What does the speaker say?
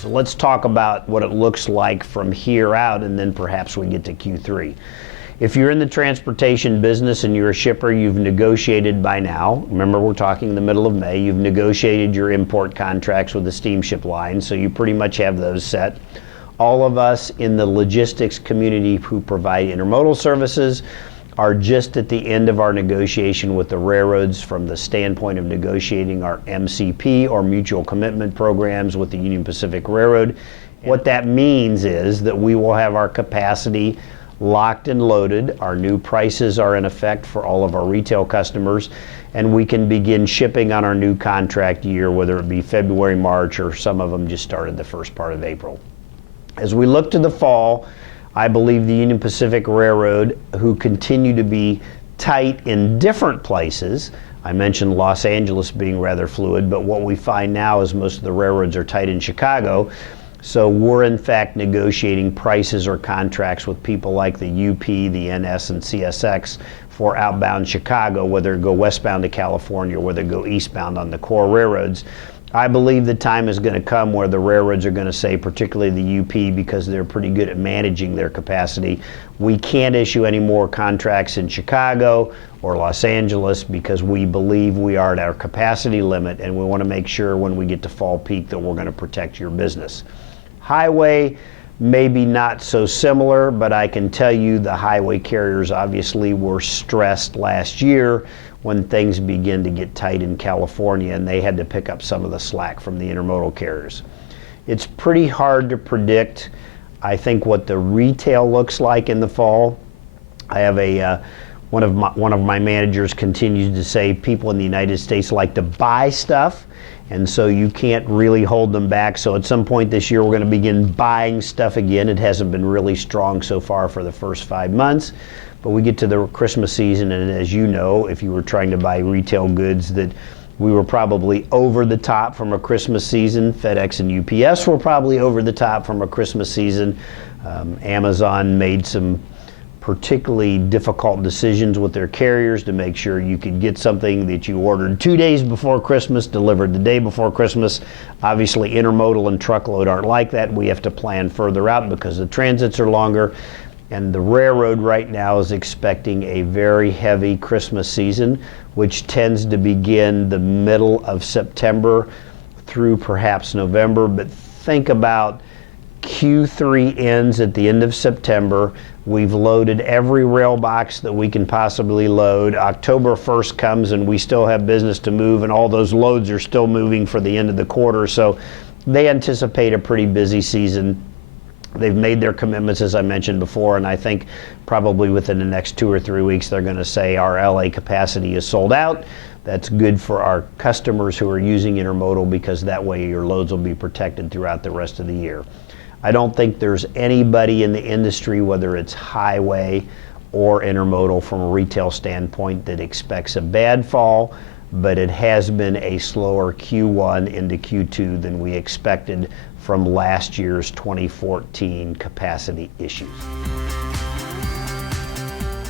So let's talk about what it looks like from here out, and then perhaps we get to Q3. If you're in the transportation business and you're a shipper, you've negotiated by now. Remember, we're talking the middle of May. You've negotiated your import contracts with the steamship line, so you pretty much have those set. All of us in the logistics community who provide intermodal services are just at the end of our negotiation with the railroads from the standpoint of negotiating our MCP, or mutual commitment programs, with the Union Pacific Railroad. What that means is that we will have our capacity locked and loaded. Our new prices are in effect for all of our retail customers, and we can begin shipping on our new contract year, whether it be February, March, or some of them just started the first part of April. As we look to the fall, I believe the Union Pacific Railroad, who continue to be tight in different places, I mentioned Los Angeles being rather fluid, but what we find now is most of the railroads are tight in Chicago. So we're in fact negotiating prices or contracts with people like the UP, the NS, and CSX for outbound Chicago, whether it go westbound to California or whether it go eastbound on the core railroads. I believe the time is going to come where the railroads are going to say, particularly the UP, because they're pretty good at managing their capacity, we can't issue any more contracts in Chicago or Los Angeles because we believe we are at our capacity limit, and we want to make sure when we get to fall peak that we're going to protect your business. Highway, maybe not so similar, but I can tell you the highway carriers obviously were stressed last year when things began to get tight in California, and they had to pick up some of the slack from the intermodal carriers. It's pretty hard to predict, I think, what the retail looks like in the fall. I have one of my managers continues to say people in the United States like to buy stuff, and so you can't really hold them back. So at some point this year, we're going to begin buying stuff again. It hasn't been really strong so far for the first 5 months, but we get to the Christmas season, and as you know, if you were trying to buy retail goods, that we were probably over the top from a Christmas season. FedEx and UPS were probably over the top from a Christmas season. Amazon made some particularly difficult decisions with their carriers to make sure you could get something that you ordered 2 days before Christmas, delivered the day before Christmas. Obviously, intermodal and truckload aren't like that. We have to plan further out because the transits are longer. And the railroad right now is expecting a very heavy Christmas season, which tends to begin the middle of September through perhaps November. But think about Q3 ends at the end of September. We've loaded every rail box that we can possibly load. October 1st comes and we still have business to move, and all those loads are still moving for the end of the quarter. So they anticipate a pretty busy season. They've made their commitments, as I mentioned before, and I think probably within the next 2 or 3 weeks they're going to say our LA capacity is sold out. That's good for our customers who are using intermodal, because that way your loads will be protected throughout the rest of the year. I don't think there's anybody in the industry, whether it's highway or intermodal from a retail standpoint, that expects a bad fall, but it has been a slower Q1 into Q2 than we expected from last year's 2014 capacity issues.